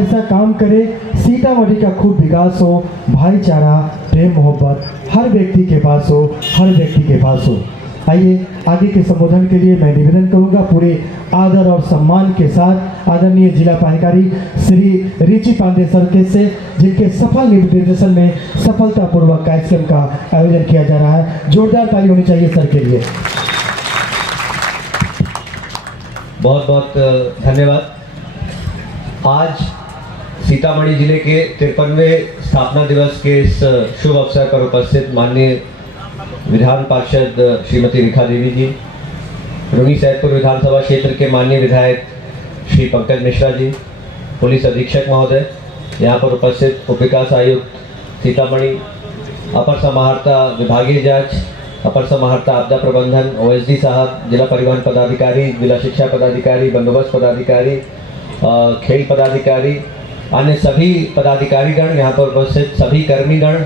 ऐसा काम करे सीतामढ़ी का खूब विकास हो, भाईचारा, प्रेम मोहब्बत हर व्यक्ति के पास हो, हर व्यक्ति के पास हो। आइए आगे के संबोधन के लिए मैं निवेदन करूंगा पूरे आदर और सम्मान के साथ आदरणीय जिला पदाधिकारी श्री रिची पांडे सर के से, जिनके सफल निर्देशन में सफलतापूर्वक कार्यक्रम का आयोजन किया जा रहा है। जोरदार ताली होनी चाहिए सर के लिए। बहुत बहुत धन्यवाद। आज सीतामढ़ी जिले के 53वें स्थापना दिवस के इस शुभ अवसर पर उपस्थित माननीय विधान पार्षद श्रीमती रेखा देवी जी, रूनी सैदपुर विधानसभा क्षेत्र के माननीय विधायक श्री पंकज मिश्रा जी, पुलिस अधीक्षक महोदय, यहाँ पर उपस्थित उप विकास आयुक्त सीतामढ़ी, अपर समाहर्ता विभागीय जांच, अपर समाहर्ता आपदा प्रबंधन ओएसडी साहब, जिला परिवहन पदाधिकारी, जिला शिक्षा पदाधिकारी, बंदोबस्त पदाधिकारी, खेल पदाधिकारी, अन्य सभी पदाधिकारीगण, यहाँ पर उपस्थित सभी कर्मीगण,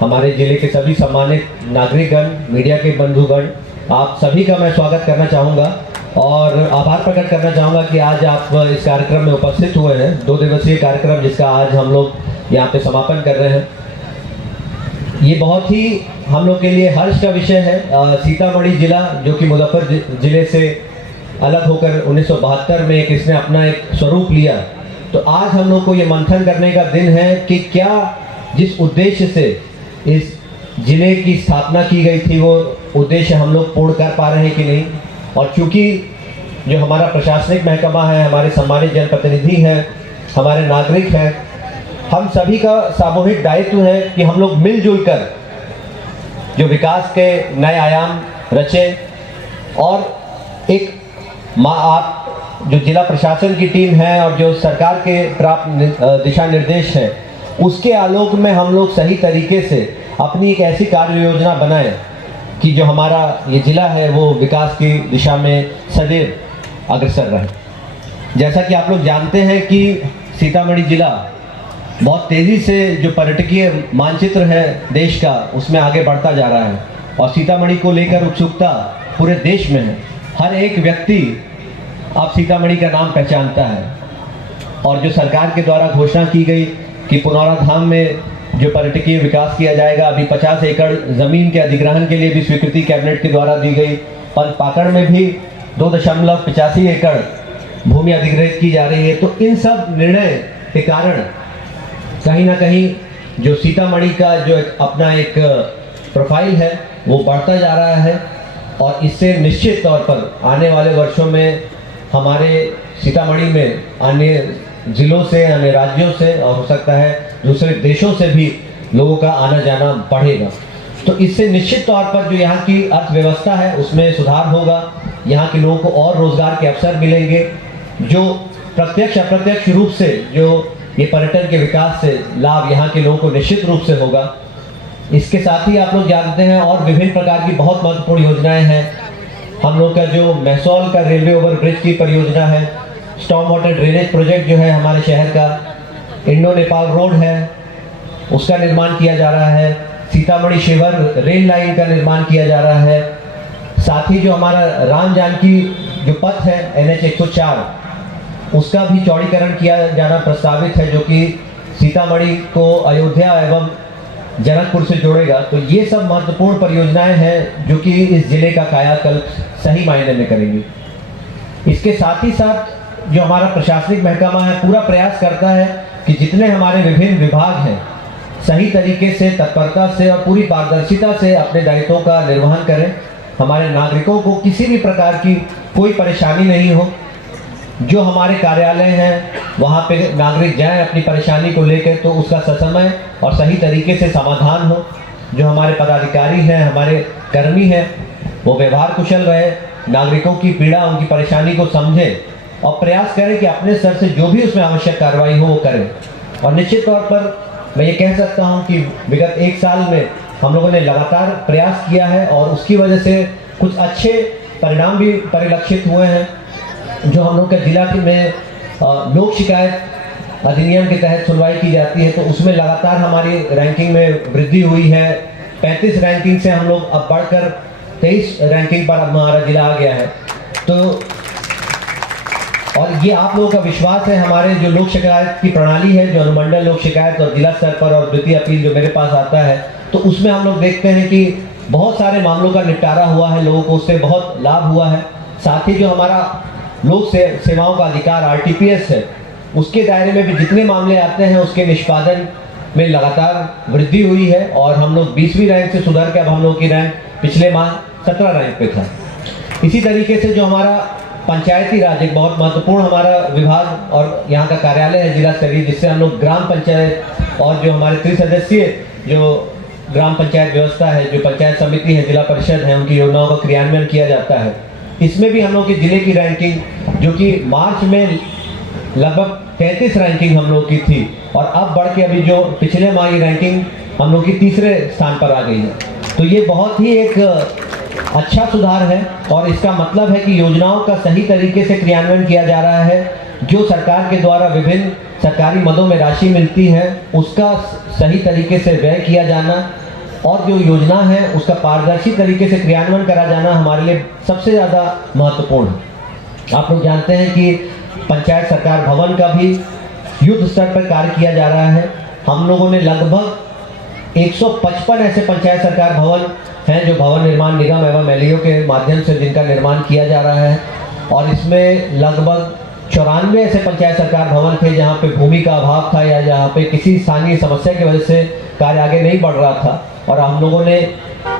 हमारे जिले के सभी सम्मानित नागरिकगण, मीडिया के बंधुगण, आप सभी का मैं स्वागत करना चाहूँगा और आभार प्रकट करना चाहूँगा कि आज आप इस कार्यक्रम में उपस्थित हुए हैं। 2 दिवसीय कार्यक्रम जिसका आज हम लोग यहाँ पे समापन कर रहे हैं। ये बहुत ही हम लोग के लिए हर्ष का विषय है। सीतामढ़ी जिला जो कि मुजफ्फरपुर जिले से अलग होकर 1972 में इसने अपना एक स्वरूप लिया, तो आज हम लोग को ये मंथन करने का दिन है कि क्या जिस उद्देश्य से इस जिले की स्थापना की गई थी वो उद्देश्य हम लोग पूर्ण कर पा रहे हैं कि नहीं। और चूँकि जो हमारा प्रशासनिक महकमा है, हमारे सम्मानित जनप्रतिनिधि हैं, हमारे नागरिक हैं, हम सभी का सामूहिक दायित्व है कि हम लोग मिलजुल कर जो विकास के नए आयाम रचें और एक आप जो जिला प्रशासन की टीम है और जो सरकार के प्राप्त दिशा निर्देश हैं उसके आलोक में हम लोग सही तरीके से अपनी एक ऐसी कार्य योजना बनाएं कि जो हमारा ये जिला है वो विकास की दिशा में सदैव अग्रसर रहे। जैसा कि आप लोग जानते हैं कि सीतामढ़ी जिला बहुत तेज़ी से जो पर्यटकीय मानचित्र है देश का उसमें आगे बढ़ता जा रहा है और सीतामढ़ी को लेकर उत्सुकता पूरे देश में है। हर एक व्यक्ति अब सीतामढ़ी का नाम पहचानता है और जो सरकार के द्वारा घोषणा की गई कि पुनौरा धाम में जो पर्यटकीय विकास किया जाएगा, अभी 50 एकड़ ज़मीन के अधिग्रहण के लिए भी स्वीकृति कैबिनेट के द्वारा दी गई। पाकड़ में भी 2.85 एकड़ भूमि अधिग्रहित की जा रही है। तो इन सब निर्णय के कारण कहीं ना कहीं जो सीतामढ़ी का जो अपना एक प्रोफाइल है वो बढ़ता जा रहा है और इससे निश्चित तौर पर आने वाले वर्षों में हमारे सीतामढ़ी में अन्य जिलों से, अन्य राज्यों से और हो सकता है दूसरे देशों से भी लोगों का आना जाना बढ़ेगा। तो इससे निश्चित तौर पर जो यहाँ की अर्थव्यवस्था है उसमें सुधार होगा, यहाँ के लोगों को और रोजगार के अवसर मिलेंगे, जो प्रत्यक्ष अप्रत्यक्ष रूप से जो ये पर्यटन के विकास से लाभ यहाँ के लोगों को निश्चित रूप से होगा। इसके साथ ही आप लोग जानते हैं और विभिन्न प्रकार की बहुत महत्वपूर्ण योजनाएं हैं। हम लोग का जो मैसौल का रेलवे ओवर ब्रिज की परियोजना है, स्टॉर्म वाटर ड्रेनेज प्रोजेक्ट जो है हमारे शहर का, इंडो नेपाल रोड है उसका निर्माण किया जा रहा है, सीतामढ़ी शिवर रेल लाइन का निर्माण किया जा रहा है, साथ ही जो हमारा राम जानकी जो पथ है NH 104 उसका भी चौड़ीकरण किया जाना प्रस्तावित है, जो कि सीतामढ़ी को अयोध्या एवं जनकपुर से जोड़ेगा। तो ये सब महत्वपूर्ण परियोजनाएं हैं जो कि इस जिले का कायाकल्प सही मायने में करेंगी। इसके साथ ही साथ जो हमारा प्रशासनिक महकमा है पूरा प्रयास करता है कि जितने हमारे विभिन्न विभाग हैं सही तरीके से, तत्परता से और पूरी पारदर्शिता से अपने दायित्वों का निर्वहन करें। हमारे नागरिकों को किसी भी प्रकार की कोई परेशानी नहीं हो। जो हमारे कार्यालय हैं वहाँ पे नागरिक जाएं अपनी परेशानी को लेकर तो उसका ससमय और सही तरीके से समाधान हो। जो हमारे पदाधिकारी हैं, हमारे कर्मी हैं, वो व्यवहार कुशल रहे, नागरिकों की पीड़ा, उनकी परेशानी को समझें और प्रयास करें कि अपने स्तर से जो भी उसमें आवश्यक कार्रवाई हो वो करें। और निश्चित तौर पर मैं ये कह सकता हूँ कि विगत 1 साल में हम लोगों ने लगातार प्रयास किया है और उसकी वजह से कुछ अच्छे परिणाम भी परिलक्षित हुए हैं। जो हम लोग के जिला में लोक शिकायत अधिनियम के तहत सुनवाई की जाती है तो उसमें लगातार हमारी रैंकिंग में वृद्धि हुई है। 35 रैंकिंग से हम लोग अब बढ़कर 23 रैंकिंग पर हमारा जिला आ गया है। तो और ये आप लोगों का विश्वास है, हमारे जो लोक शिकायत की प्रणाली है, जो अनुमंडल लोक शिकायत और जिला स्तर पर और द्वितीय अपील जो मेरे पास आता है, तो उसमें हम लोग देखते हैं कि बहुत सारे मामलों का निपटारा हुआ है, लोगों को उससे बहुत लाभ हुआ है। साथ ही जो हमारा लोक सेवाओं का अधिकार RTPS है, उसके दायरे में भी जितने मामले आते हैं उसके निष्पादन में लगातार वृद्धि हुई है और हम लोग 20वीं रैंक से सुधर के अब हम लोग की रैंक पिछले माह 17 रैंक पे था। इसी तरीके से जो हमारा पंचायती राज एक बहुत महत्वपूर्ण हमारा विभाग और यहाँ का कार्यालय है जिला स्तरीय, जिससे हम लोग ग्राम पंचायत और जो हमारे त्रिसदस्यीय जो ग्राम पंचायत व्यवस्था है, जो पंचायत समिति है, जिला परिषद है, उनकी योजनाओं का क्रियान्वयन किया जाता है। इसमें भी हम लोग की जिले की रैंकिंग जो कि मार्च में लगभग 33 रैंकिंग हम लोग की थी और अब बढ़ के अभी जो पिछले माह की रैंकिंग हम लोग की तीसरे स्थान पर आ गई है। तो ये बहुत ही एक अच्छा सुधार है और इसका मतलब है कि योजनाओं का सही तरीके से क्रियान्वयन किया जा रहा है। जो सरकार के द्वारा विभिन्न सरकारी मदों में राशि मिलती है उसका सही तरीके से व्यय किया जाना और जो योजना है उसका पारदर्शी तरीके से क्रियान्वयन करा जाना हमारे लिए सबसे ज़्यादा महत्वपूर्ण है। आप लोग जानते हैं कि पंचायत सरकार भवन का भी युद्ध स्तर पर कार्य किया जा रहा है। हम लोगों ने लगभग 155 ऐसे पंचायत सरकार भवन हैं जो भवन निर्माण निगम एवं एलईओ के माध्यम से जिनका निर्माण किया जा रहा है और इसमें लगभग 94 ऐसे पंचायत सरकार भवन थे जहां पे भूमि का अभाव था या जहां पे किसी स्थानीय समस्या की वजह से कार्य आगे नहीं बढ़ रहा था और हम लोगों ने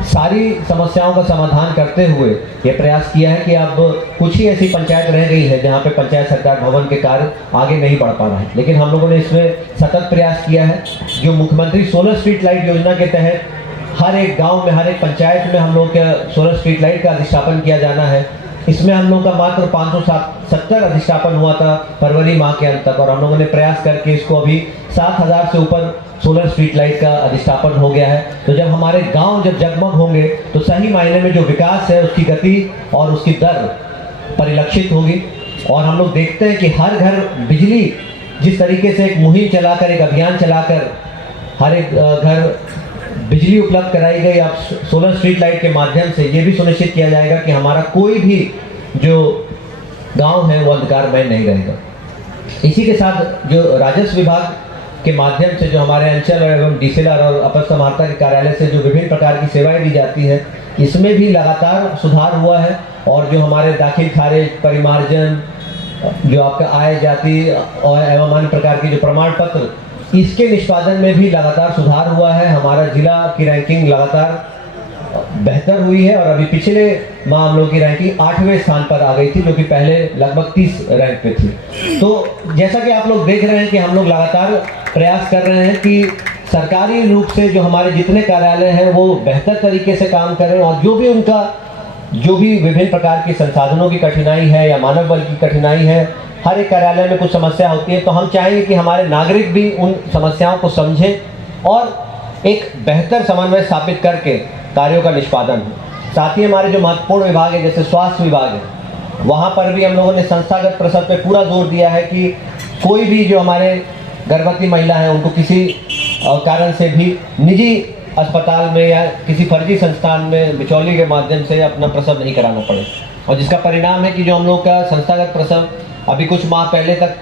सारी समस्याओं का समाधान करते हुए ये प्रयास किया है कि अब कुछ ही ऐसी पंचायत रह गई है जहां पे पंचायत सरकार भवन के कार्य आगे नहीं बढ़ पा रहा है, लेकिन हम लोगों ने इसमें सतत प्रयास किया है। जो मुख्यमंत्री सोलर स्ट्रीट लाइट योजना के तहत हर एक गांव में, हर एक पंचायत में हम लोग के सोलर स्ट्रीट लाइट का अधिष्ठापन किया जाना है। इसमें हम लोग का मात्र 570 अधिष्ठापन हुआ था फरवरी माह के अंत तक और हम लोगों ने प्रयास करके इसको अभी 7000 से ऊपर सोलर स्ट्रीट लाइट का अधिष्ठापन हो गया है। तो जब हमारे गांव जब जगमग होंगे तो सही मायने में जो विकास है उसकी गति और उसकी दर परिलक्षित होगी। और हम लोग देखते हैं कि हर घर बिजली, जिस तरीके से एक मुहिम चलाकर, एक अभियान चलाकर हर एक घर बिजली उपलब्ध कराई गई, अब सोलर स्ट्रीट लाइट के माध्यम से ये भी सुनिश्चित किया जाएगा कि हमारा कोई भी जो गांव है वो अंधकारमय नहीं रहेगा। इसी के साथ जो राजस्व विभाग के माध्यम से जो हमारे अंचल एवं डीसीएलआर और अपर समाहर्ता के कार्यालय से जो विभिन्न प्रकार की सेवाएं दी जाती है, इसमें भी लगातार सुधार हुआ है और जो हमारे दाखिल खारिज, परिमार्जन, जो आपका आय जाति और एवं अन्य प्रकार के जो प्रमाण पत्र, इसके निष्पादन में भी लगातार सुधार हुआ है। हमारा जिला की रैंकिंग लगातार बेहतर हुई है और अभी पिछले माह हम लोग की रैंकिंग 8वें स्थान पर आ गई थी, जो कि पहले लगभग 30 रैंक पे थी। तो जैसा कि आप लोग देख रहे हैं कि हम लोग लगातार प्रयास कर रहे हैं कि सरकारी रूप से जो हमारे जितने कार्यालय हैं वो बेहतर तरीके से काम करें और जो भी विभिन्न प्रकार की संसाधनों की कठिनाई है या मानव बल की कठिनाई है, हर एक कार्यालय में कुछ समस्या होती है, तो हम चाहेंगे कि हमारे नागरिक भी उन समस्याओं को समझें और एक बेहतर समन्वय स्थापित करके कार्यों का निष्पादन हो। साथ ही हमारे जो महत्वपूर्ण विभाग है जैसे स्वास्थ्य विभाग है, वहाँ पर भी हम लोगों ने संस्थागत प्रसव पे पूरा जोर दिया है कि कोई भी जो हमारे गर्भवती महिला है उनको किसी कारण से भी निजी अस्पताल में या किसी फर्जी संस्थान में बिचौली के माध्यम से अपना प्रसव नहीं कराना पड़े। और जिसका परिणाम है कि जो हम लोग का संस्थागत प्रसव अभी कुछ माह पहले तक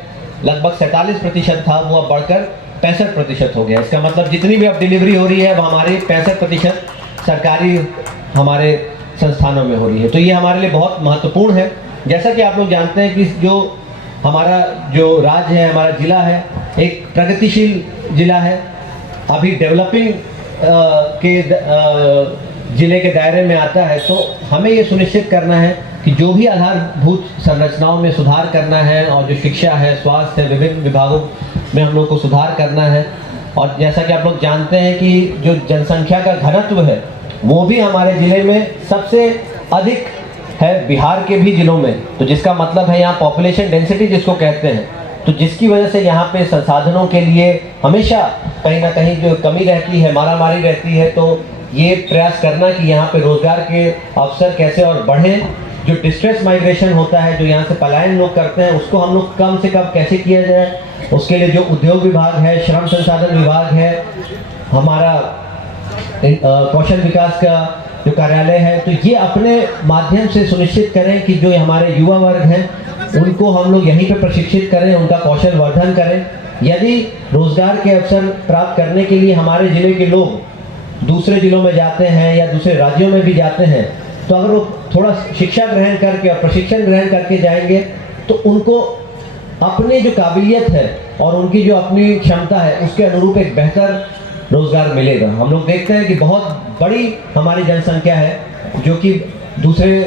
लगभग 47% था, वो अब बढ़कर 65% हो गया। इसका मतलब जितनी भी अब डिलीवरी हो रही है अब हमारी 65% सरकारी हमारे संस्थानों में हो रही है। तो ये हमारे लिए बहुत महत्वपूर्ण है। जैसा कि आप लोग जानते हैं कि जो हमारा जो राज्य है, हमारा जिला है, एक प्रगतिशील जिला है, अभी डेवलपिंग के जिले के दायरे में आता है। तो हमें ये सुनिश्चित करना है कि जो भी आधारभूत संरचनाओं में सुधार करना है और जो शिक्षा है, स्वास्थ्य है, विभिन्न विभागों में हम लोग को सुधार करना है। और जैसा कि आप लोग जानते हैं कि जो जनसंख्या का घनत्व है वो भी हमारे ज़िले में सबसे अधिक है बिहार के भी ज़िलों में, तो जिसका मतलब है यहाँ पॉपुलेशन डेंसिटी जिसको कहते हैं, तो जिसकी वजह से यहाँ पे संसाधनों के लिए हमेशा कहीं ना कहीं जो कमी रहती है, मारामारी रहती है। तो ये प्रयास करना कि यहाँ पे रोजगार के अवसर कैसे और बढ़ें, जो डिस्ट्रेस माइग्रेशन होता है, जो यहाँ से पलायन लोग करते हैं, उसको हम लोग कम से कम कैसे किया जाए, उसके लिए जो उद्योग विभाग है, श्रम संसाधन विभाग है, हमारा कौशल विकास का जो कार्यालय है, तो ये अपने माध्यम से सुनिश्चित करें कि जो हमारे युवा वर्ग हैं उनको हम लोग यहीं पे प्रशिक्षित करें, उनका कौशल वर्धन करें। यदि रोजगार के अवसर प्राप्त करने के लिए हमारे जिले के लोग दूसरे जिलों में जाते हैं या दूसरे राज्यों में भी जाते हैं, तो अगर वो थोड़ा शिक्षा ग्रहण करके और प्रशिक्षण ग्रहण करके जाएंगे तो उनको अपनी जो काबिलियत है और उनकी जो अपनी क्षमता है उसके अनुरूप एक बेहतर रोजगार मिलेगा। हम लोग देखते हैं कि बहुत बड़ी हमारी जनसंख्या है जो कि दूसरे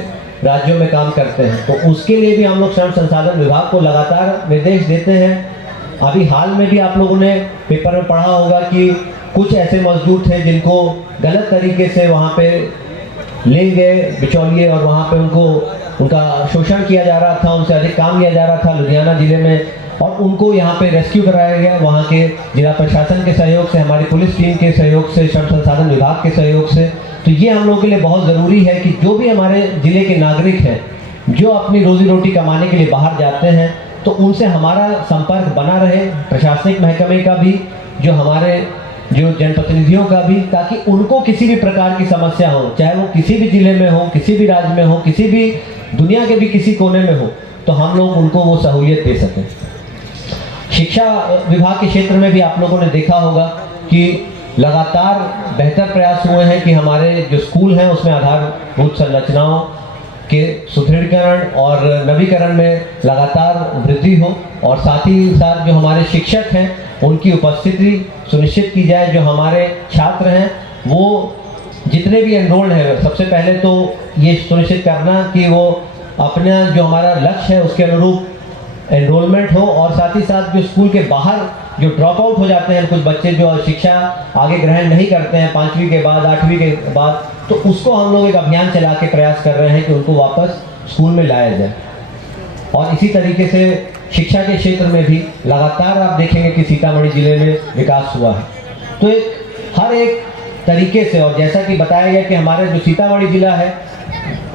राज्यों में काम करते हैं, तो उसके लिए भी हम लोग श्रम संसाधन विभाग को लगातार निर्देश देते हैं। अभी हाल में भी आप लोगों ने पेपर में पढ़ा होगा कि कुछ ऐसे मजदूर थे जिनको गलत तरीके से वहाँ पे ले गए बिचौलिए और वहाँ पे उनका शोषण किया जा रहा था, उनसे अधिक काम लिया जा रहा था लुधियाना जिले में, और उनको यहाँ पे रेस्क्यू कराया गया वहाँ के जिला प्रशासन के सहयोग से, हमारी पुलिस टीम के सहयोग से, श्रम संसाधन विभाग के सहयोग से। तो ये हम लोगों के लिए बहुत ज़रूरी है कि जो भी हमारे ज़िले के नागरिक हैं जो अपनी रोजी रोटी कमाने के लिए बाहर जाते हैं तो उनसे हमारा संपर्क बना रहे, प्रशासनिक महकमे का भी, जो हमारे जो जनप्रतिनिधियों का भी, ताकि उनको किसी भी प्रकार की समस्या हो, चाहे वो किसी भी जिले में हो, किसी भी राज्य में हो, किसी भी दुनिया के भी किसी कोने में हो, तो हम लोग उनको वो सहूलियत दे सकें। शिक्षा विभाग के क्षेत्र में भी आप लोगों ने देखा होगा कि लगातार बेहतर प्रयास हुए हैं कि हमारे जो स्कूल हैं उसमें आधारभूत संरचनाओं के सुदृढ़ीकरण और नवीकरण में लगातार वृद्धि हो, और साथ ही साथ जो हमारे शिक्षक हैं उनकी उपस्थिति सुनिश्चित की जाए। जो हमारे छात्र हैं वो जितने भी एनरोल्ड हैं, सबसे पहले तो ये सुनिश्चित करना कि वो अपना जो हमारा लक्ष्य है उसके अनुरूप एनरोलमेंट हो, और साथ ही साथ जो स्कूल के बाहर जो ड्रॉप आउट हो जाते हैं कुछ बच्चे जो शिक्षा आगे ग्रहण नहीं करते हैं 5वीं के बाद 8वीं के बाद, तो उसको हम लोग एक अभियान चला के प्रयास कर रहे हैं कि उनको वापस स्कूल में लाया जाए। और इसी तरीके से शिक्षा के क्षेत्र में भी लगातार आप देखेंगे कि सीतामढ़ी जिले में विकास हुआ है। तो हर एक तरीके से, और जैसा कि बताया गया कि हमारे जो सीतामढ़ी जिला है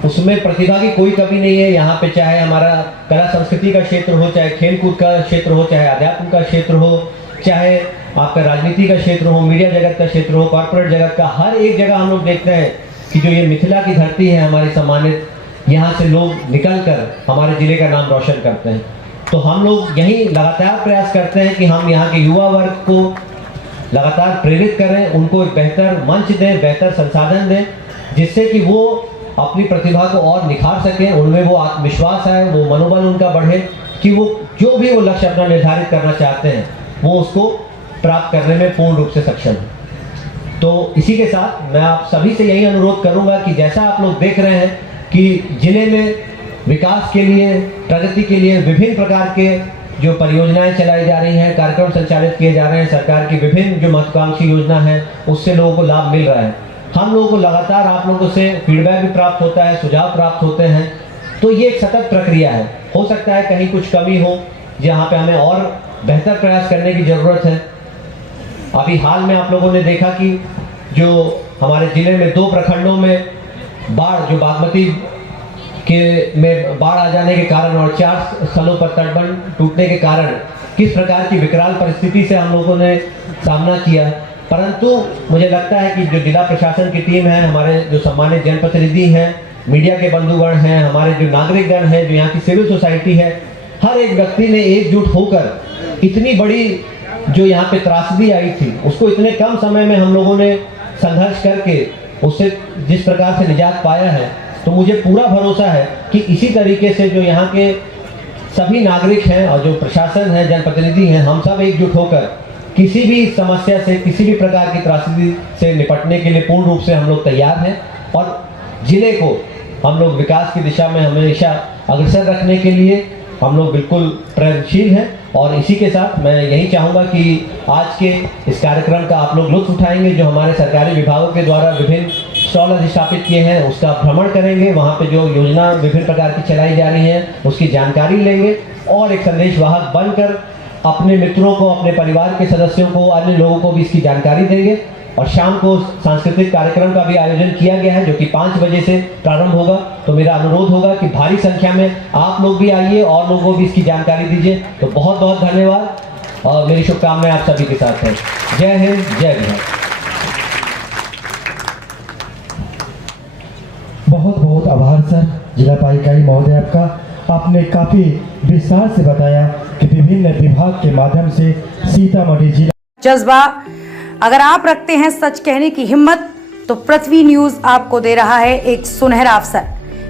उसमें प्रतिभा की कोई कमी नहीं है। यहाँ पे चाहे हमारा कला संस्कृति का क्षेत्र हो, चाहे खेल कूद का क्षेत्र हो, चाहे अध्यात्म का क्षेत्र हो, चाहे आपका राजनीति का क्षेत्र हो, मीडिया जगत का क्षेत्र हो, कॉर्पोरेट जगत का, हर एक जगह हम लोग देखते हैं कि जो ये मिथिला की धरती है हमारी सम्मानित, यहाँ से लोग निकल कर हमारे जिले का नाम रोशन करते हैं। तो हम लोग यही लगातार प्रयास करते हैं कि हम यहाँ के युवा वर्ग को लगातार प्रेरित करें, उनको एक बेहतर मंच दें, बेहतर संसाधन दें, जिससे कि वो अपनी प्रतिभा को और निखार सकें, उनमें वो आत्मविश्वास आए, वो मनोबल उनका बढ़े कि वो जो भी वो लक्ष्य अपना निर्धारित करना चाहते हैं वो उसको प्राप्त करने में पूर्ण रूप से सक्षम है। तो इसी के साथ मैं आप सभी से यही अनुरोध करूंगा कि जैसा आप लोग देख रहे हैं कि जिले में विकास के लिए, प्रगति के लिए विभिन्न प्रकार के जो परियोजनाएं चलाई जा रही हैं, कार्यक्रम संचालित किए जा रहे हैं, सरकार की विभिन्न जो महत्वाकांक्षी योजना है उससे लोगों को लाभ मिल रहा है। हम लोगों को लगातार आप लोगों से फीडबैक भी प्राप्त होता है, सुझाव प्राप्त होते हैं, तो ये एक सतत प्रक्रिया है। हो सकता है कहीं कुछ कमी हो जहाँ पे हमें और बेहतर प्रयास करने की ज़रूरत है। अभी हाल में आप लोगों ने देखा कि जो हमारे ज़िले में 2 प्रखंडों में बाढ़, जो बागमती के में बाढ़ आ जाने के कारण और 4 स्थलों पर तटबंध टूटने के कारण किस प्रकार की विकराल परिस्थिति से हम लोगों ने सामना किया, परंतु मुझे लगता है कि जो जिला प्रशासन की टीम है, हमारे जो सम्मानित जनप्रतिनिधि हैं, मीडिया के बंधुगण हैं, हमारे जो नागरिकगण हैं, जो यहाँ की सिविल सोसाइटी है, हर एक व्यक्ति ने एकजुट होकर इतनी बड़ी जो यहाँ पे त्रासदी आई थी उसको इतने कम समय में हम लोगों ने संघर्ष करके उससे जिस प्रकार से निजात पाया है, तो मुझे पूरा भरोसा है कि इसी तरीके से जो यहाँ के सभी नागरिक हैं और जो प्रशासन है, जनप्रतिनिधि हैं, हम सब एकजुट होकर किसी भी समस्या से, किसी भी प्रकार की त्रासदी से निपटने के लिए पूर्ण रूप से हम लोग तैयार हैं, और जिले को हम लोग विकास की दिशा में हमेशा अग्रसर रखने के लिए हम लोग बिल्कुल प्रयत्नशील हैं। और इसी के साथ मैं यही चाहूँगा कि आज के इस कार्यक्रम का आप लोग लुत्फ उठाएंगे। जो हमारे सरकारी विभागों के द्वारा विभिन्न स्टॉल अधिष्ठापित किए हैं उसका भ्रमण करेंगे, वहाँ पे जो योजना विभिन्न प्रकार की चलाई जा रही हैं उसकी जानकारी लेंगे, और एक संदेश वाहक बनकर अपने मित्रों को, अपने परिवार के सदस्यों को, अन्य लोगों को भी इसकी जानकारी देंगे। और शाम को सांस्कृतिक कार्यक्रम का भी आयोजन किया गया है जो कि 5 बजे से प्रारंभ होगा। तो मेरा अनुरोध होगा कि भारी संख्या में आप लोग भी आइए और लोगों को भी इसकी जानकारी दीजिए। तो बहुत बहुत धन्यवाद और मेरी शुभकामनाएं आप सभी के साथ है। जय हिंद, जय बिहार। बहुत बहुत आभार सर, जिला पालिकाई महोदय आपका। आपने काफी विस्तार से बताया कि विभिन्न विभाग के माध्यम से सीतामढ़ी जिला जज्बा अगर आप रखते हैं सच कहने की हिम्मत, तो पृथ्वी न्यूज आपको दे रहा है एक सुनहरा अवसर,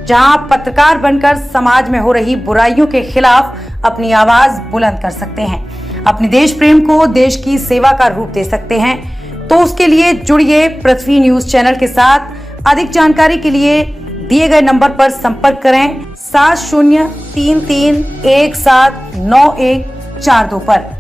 जहां आप पत्रकार बनकर समाज में हो रही बुराइयों के खिलाफ अपनी आवाज बुलंद कर सकते हैं, अपने देश प्रेम को देश की सेवा का रूप दे सकते हैं। तो उसके लिए जुड़िए पृथ्वी न्यूज चैनल के साथ। अधिक जानकारी के लिए दिए गए नंबर पर संपर्क करें 7033179142 पर।